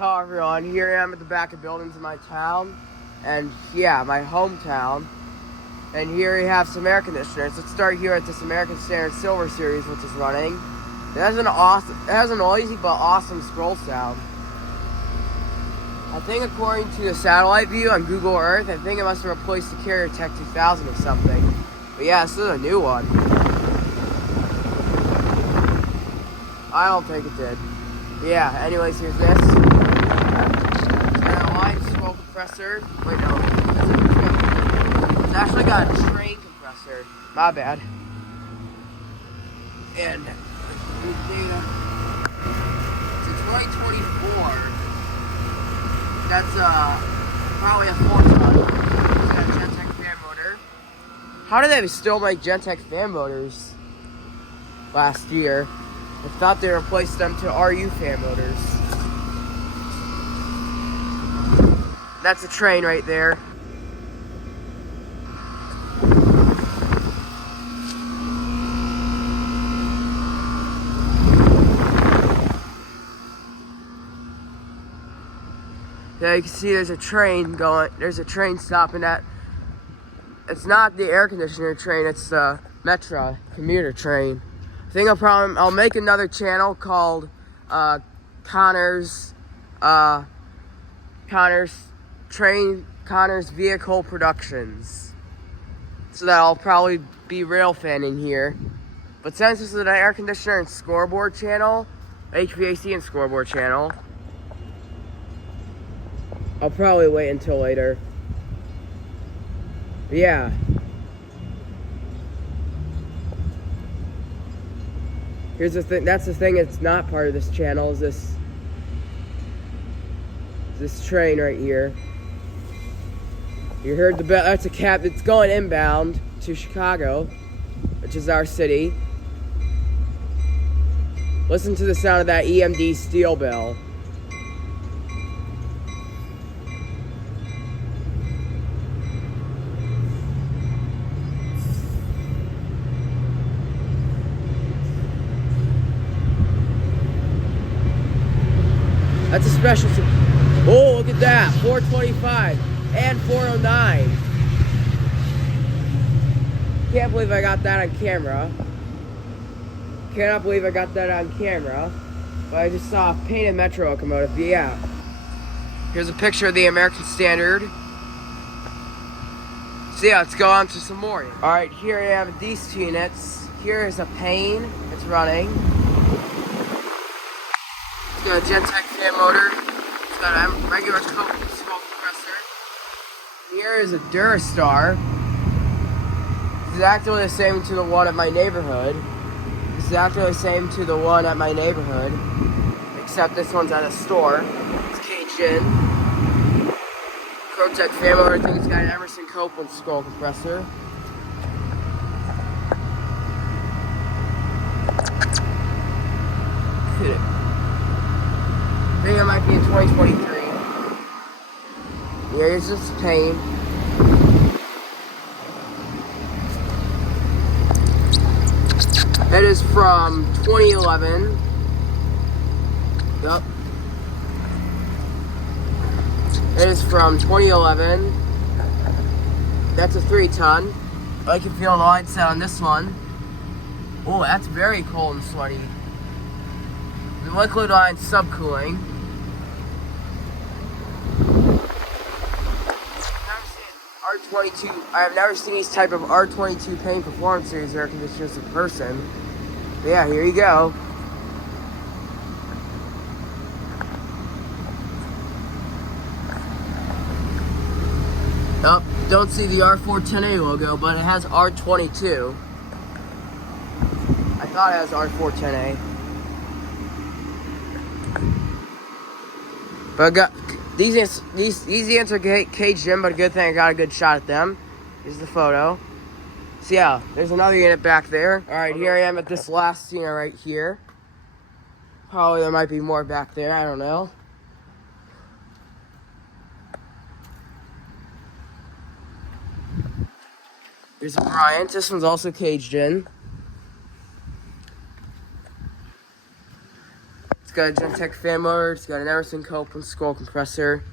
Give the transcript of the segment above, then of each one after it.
Hello everyone, here I am at the back of buildings in my town, and yeah, my hometown. And here we have some air conditioners. Let's start here at this American Standard Silver Series, which is running. It has a noisy but awesome scroll sound. I think according to the satellite view on Google Earth, I think it must have replaced the Carrier Tech 2000 or something. But yeah, this is a new one. I don't think it did. Yeah, anyways, here's this. And a line scroll compressor. Wait, no. It's actually got a train compressor. My bad. And it's a 2024. That's probably a 4-ton. It's got a Gentech fan motor. How did they still make Gentech fan motors last year? I thought they replaced them to RU fan motors. That's a train right there. Yeah, you can see there's a train going. There's a train stopping at. It's not the air conditioner train. It's the Metra commuter train. I think I'll make another channel called Connor's Vehicle Productions. So that I'll probably be rail fanning here. But since this is an air conditioner and scoreboard channel, HVAC and scoreboard channel, I'll probably wait until later. But yeah. Here's the thing. That's the thing. It's not part of this channel. Is this train right here? You heard the bell. That's a cab. It's going inbound to Chicago, which is our city. Listen to the sound of that EMD steel bell. That's a special. Oh, look at that. 425 and 409. Can't believe I got that on camera. Cannot believe I got that on camera. But I just saw a painted Metra locomotive. But yeah. Here's a picture of the American Standard. So yeah, let's go on to some more. Alright, here I have these two units. Here is a Payne. It's running. It's got a Gentech fan motor. It's got a regular scroll compressor. Here is a Durastar. It's exactly the same to the one at my neighborhood. It's exactly the same to the one at my neighborhood. Except this one's at a store. It's caged in. Crotech fan motor. I think it's got an Emerson Copeland scroll compressor. Hit it. I think it might be in 2023. Here's this Payne. It is from 2011. Yup. It is from 2011. That's a 3-ton. I can feel the line set on this one. Oh, that's very cold and sweaty. The liquid line subcooling. R22. I have never seen these type of R22 Payne Performance Series air conditioners in person. But yeah, here you go. Oh, don't see the R410A logo, but it has R22. I thought it has R410A. But I got these ants are caged in, but a good thing I got a good shot at them. Here's the photo. So yeah, there's another unit back there. Alright, here I am at this last unit right here. Probably there might be more back there, I don't know. Here's a Bryant. This one's also caged in. It's got a Gentech fan motor. It's got an Emerson Copeland scroll compressor.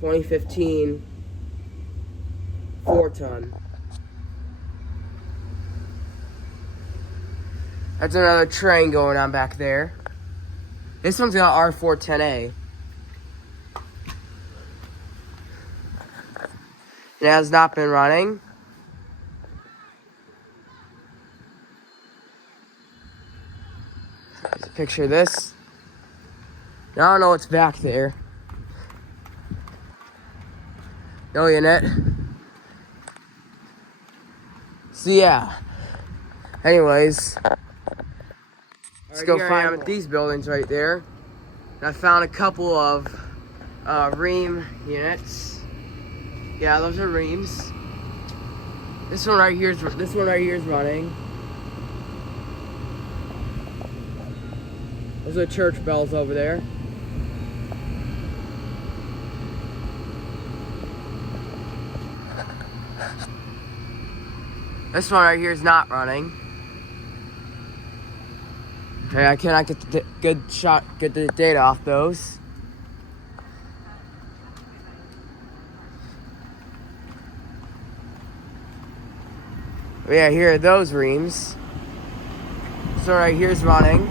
2015 4-ton. That's another train going on back there. This one's got R410A. It has not been running. Here's a picture of this. I don't know what's back there. No unit. So yeah. Anyways, let's go find them at these buildings right there. And I found a couple of ream units. Yeah, those are reams. This one right here is running. Those are church bells over there. This one right here is not running. Okay, I cannot get the get the data off those. But yeah, here are those reams. This one right here is running.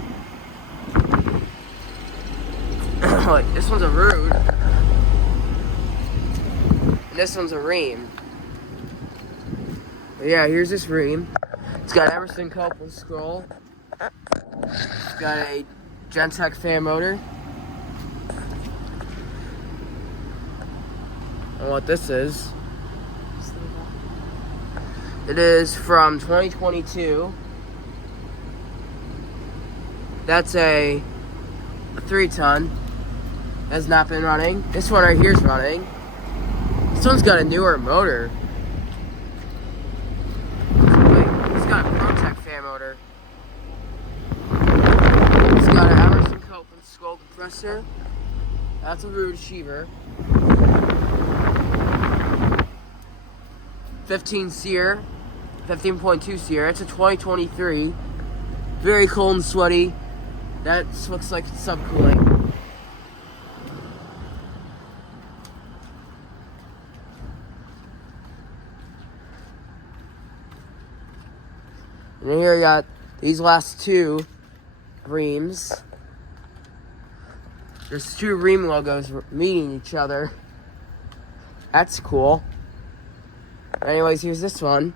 Look, this one's a root. And this one's a ream. But yeah, here's this ream. It's got Emerson Copeland scroll. It's got a Gentech fan motor. And what this is. It is from 2022. That's a 3-ton. Has not been running. This one right here is running. This one's got a newer motor. It's got a ProTech fan motor. It's got an Emerson Copeland scroll compressor. That's a root achiever. 15 SEER. 15.2 SEER. It's a 2023. Very cold and sweaty. That looks like it's subcooling. And here you got these last two reams. There's two ream logos meeting each other. That's cool. Anyways, here's this one.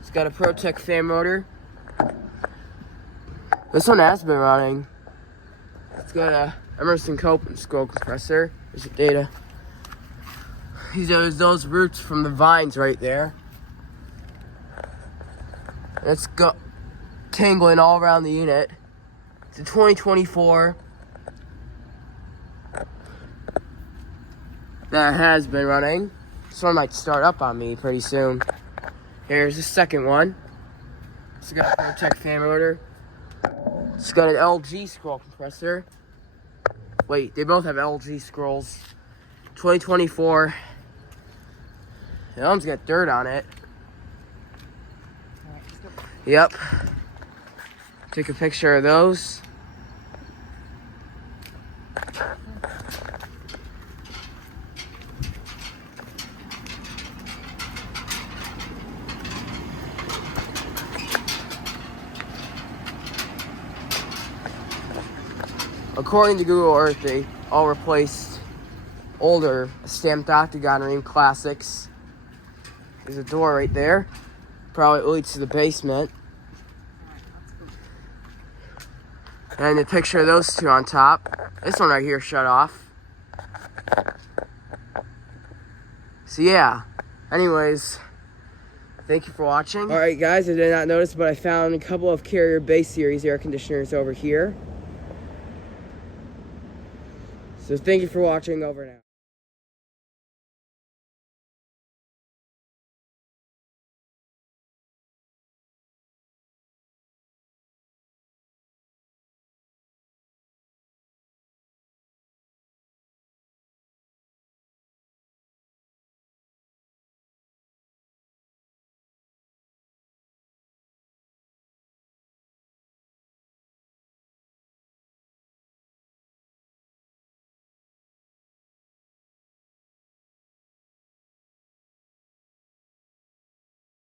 It's got a ProTech fan motor. This one has been running. It's got a Emerson Copeland scroll compressor. There's the data. There's those roots from the vines right there. It's got tangling all around the unit. It's a 2024 that has been running. This one might start up on me pretty soon. Here's the second one. It's got a ProTech fan motor. It's got an LG scroll compressor. Wait, they both have LG scrolls. 2024. The one's got dirt on it. Yep. Take a picture of those. According to Google Earth, they all replaced older stamped octagon ream classics. There's a door right there. Probably leads to the basement. And a picture of those two on top. This one right here shut off. So yeah. Anyways, thank you for watching. Alright guys, I did not notice, but I found a couple of Carrier base series air conditioners over here. So thank you for watching. Over now.